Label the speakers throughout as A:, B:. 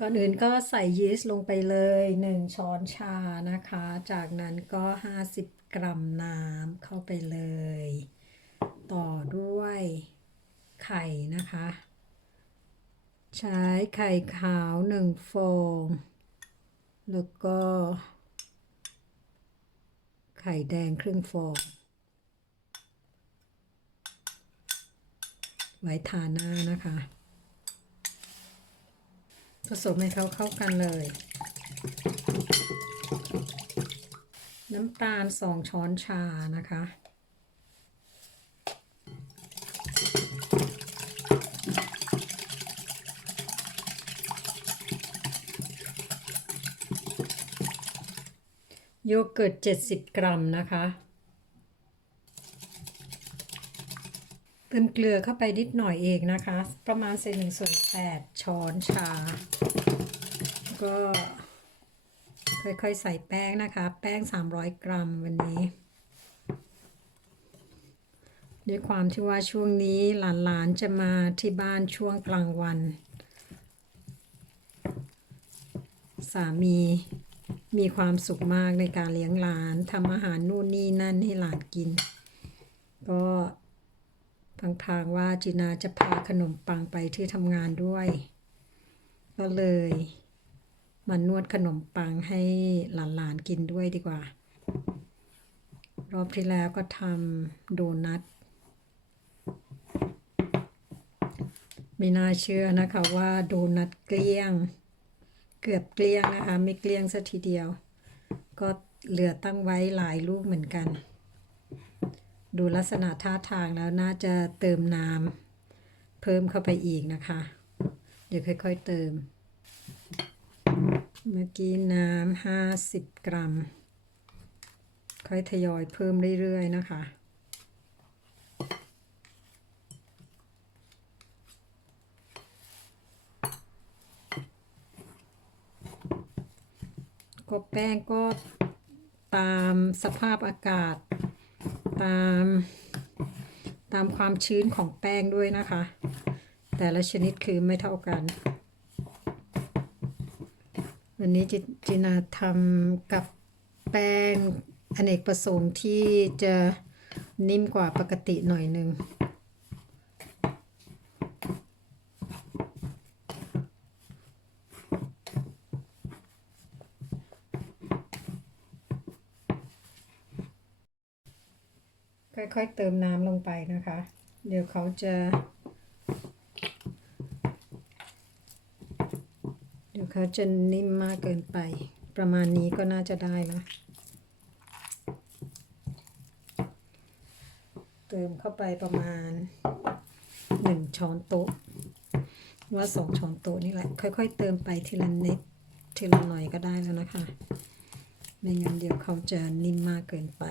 A: ก่อนอื่นก็ใส่ยีสต์ลงไปเลย 1 ช้อนชานะคะ จากนั้นก็ 50 กรัมน้ำเข้าไปเลย ต่อด้วยไข่นะคะ ใช้ไข่ขาว 1 ฟอง แล้วก็ ไข่แดงครึ่งฟอง ไว้ทาหน้านะคะ ผสมให้เขาเข้ากันเลย น้ำตาล2ช้อนชานะคะโยเกิร์ต 70 กรัมนะคะ เติมเกลือเข้าไปนิดหน่อยเองนะคะ ประมาณเศษหนึ่งส่วนแปดช้อนชา ก็ค่อยๆใส่แป้งนะคะ แป้ง 300 กรัมวันนี้ ด้วยความที่ว่าช่วงนี้หลานๆจะมาที่บ้านช่วงกลางวัน สามีมีความสุขมากในการเลี้ยงหลานทำอาหารนู่นนี่นั่นให้หลานกิน พางๆว่าจีนาจะพาขนมปังไปที่ทำงานด้วย ก็เลยมานวดขนมปังให้หลานๆกินด้วยดีกว่า รอบที่แล้วก็ทำโดนัทไม่น่าเชื่อนะคะว่าโดนัทเกลี้ยง เกือบเกลี้ยงนะคะ ไม่เกลี้ยงสัทีเดียว ก็เหลือตั้งไว้หลายลูกเหมือนกัน ดูลักษณะท่าทางแล้วน่าจะเติมน้ำเพิ่มเข้าไปอีกนะคะ เดี๋ยวค่อยๆเติม เมื่อกี้น้ำห้าสิบกรัม ค่อยทยอยเพิ่มเรื่อยๆนะคะก็แป้งก็ตามสภาพอากาศ ตามตามความชื้นของแป้งด้วยนะคะ แต่ละชนิดคือไม่เท่ากัน วันนี้จิจินาทำกับแป้งอเนกประสงค์ที่จะนิ่มกว่าปกติหน่อยหนึ่ง ค่อยๆเติมน้ำลงไปนะคะ เดี๋ยวเขาจะ เดี๋ยวเขาจะนิ่มมากเกินไป ประมาณนี้ก็น่าจะได้นะเติมเข้าไปประมาณหนึ่งช้อนโต๊ะว่าสองช้อนโต๊ะนี่แหละ ค่อย ๆ เติมไปทีละนิดทีละหน่อยก็ได้แล้วนะคะ ไม่งั้นเดี๋ยวเขาจะนิ่มมากเกินไป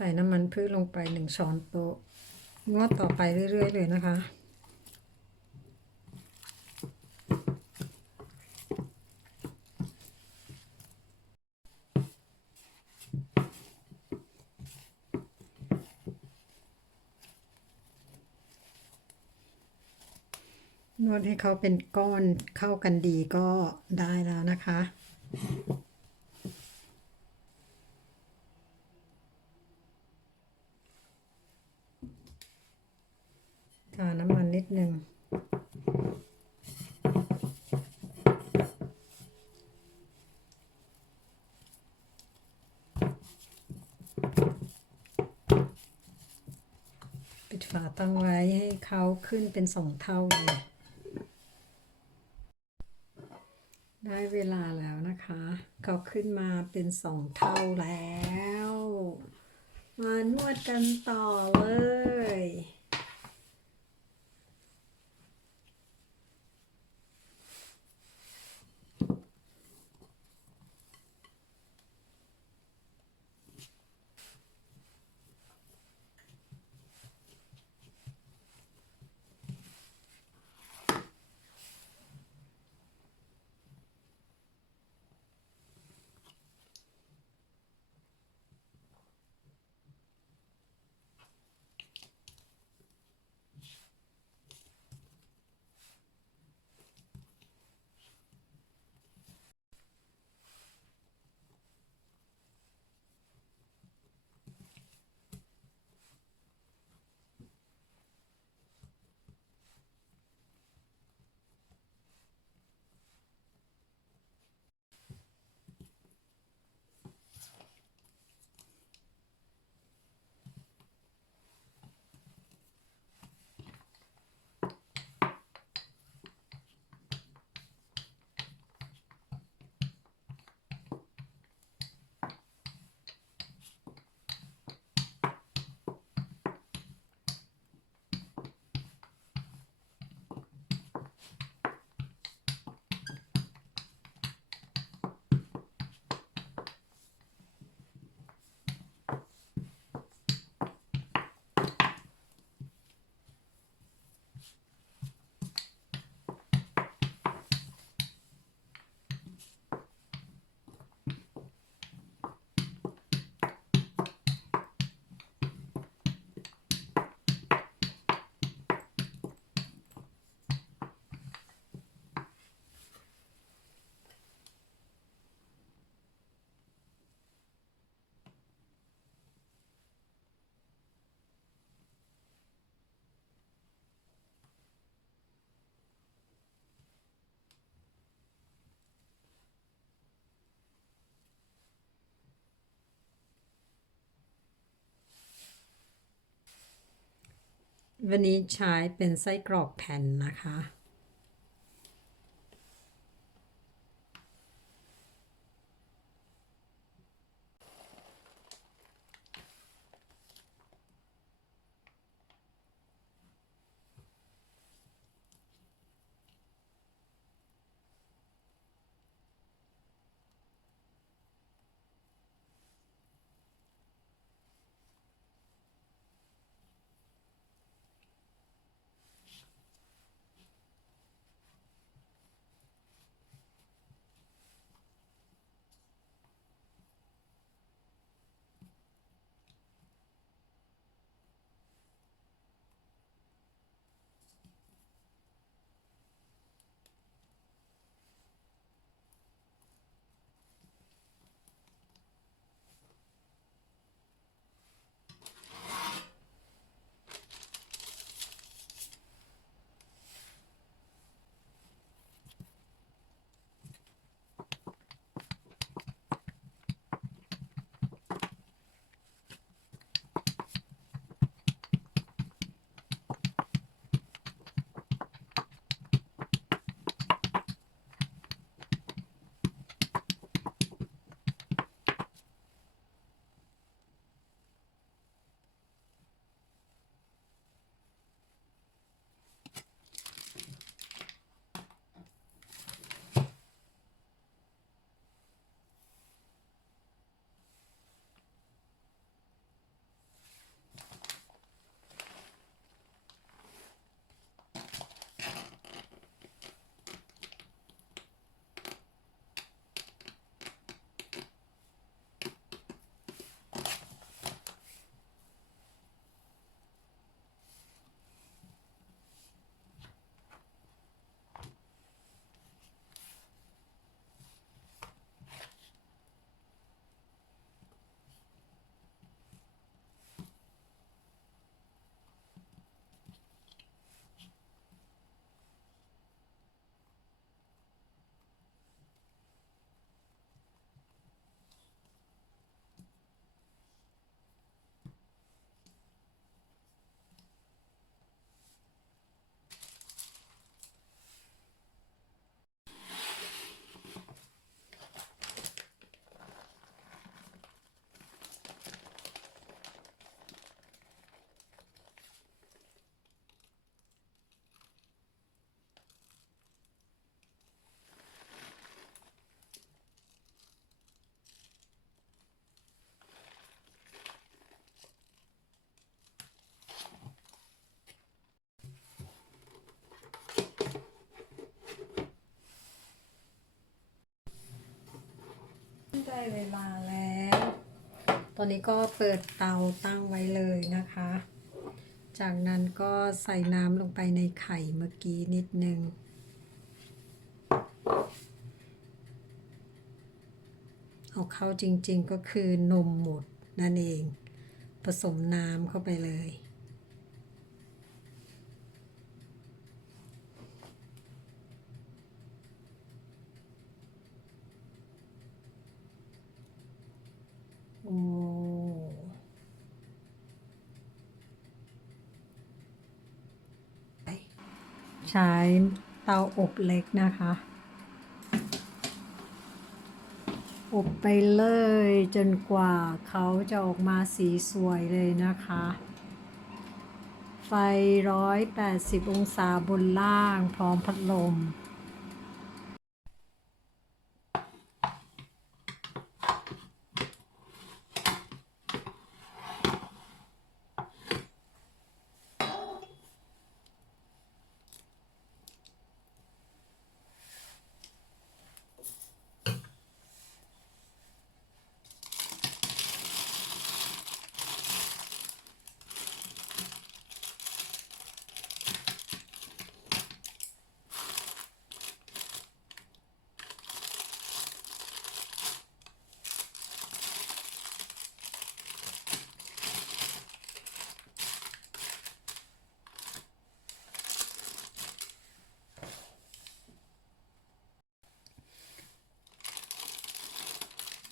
A: ใส่น้ำมันพืชลงไปหนึ่งช้อนโต๊ะงวดต่อไปเรื่อย ๆ เลยนะคะ นวดให้เขาเป็นก้อนเข้ากันดีก็ได้แล้วนะคะ ทาน้ำมันนิดนึง ปิด ฝาตั้งไว้ให้เขาขึ้นเป็นสองเท่าเลย ได้เวลาแล้วนะคะ เขาขึ้นมาเป็นสองเท่าแล้ว มานวดกันต่อเลย วันนี้ใช้เป็นไส้กรอกแผ่นนะคะ ได้เวลาแล้ว ตอนนี้ก็เปิดเตาตั้งไว้เลยนะคะ จากนั้นก็ใส่น้ำลงไปในไข่เมื่อกี้นิดนึง เอาเข้าจริงๆก็คือนมหมดนั่นเอง ผสมน้ำเข้าไปเลย ใช้เตาอบเล็กนะคะ อบไปเลยจนกว่าเขาจะออกมาสีสวยเลยนะคะ ไฟ 180 องศาบนล่างพร้อมพัดลม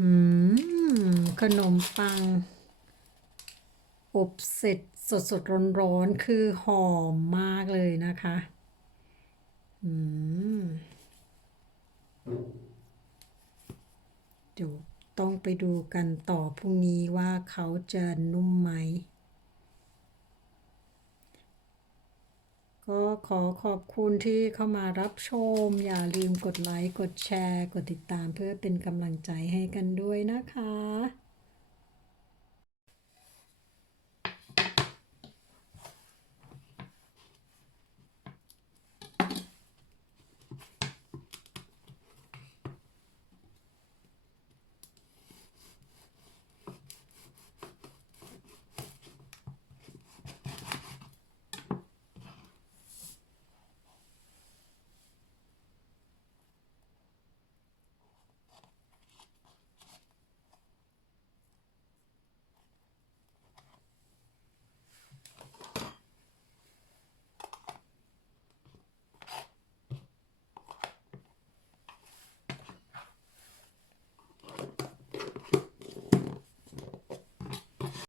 A: อืม ขนมปัง อบเสร็จสดสดร้อนร้อนๆคือหอมมากเลยนะคะ อืมเดี๋ยวต้องไปดูกันต่อพรุ่งนี้ว่าเขาจะนุ่มไหม ก็ขอขอบคุณที่เข้ามารับชม อย่าลืมกดไลค์ กดแชร์ กดติดตามเพื่อเป็นกำลังใจให้กันด้วยนะคะ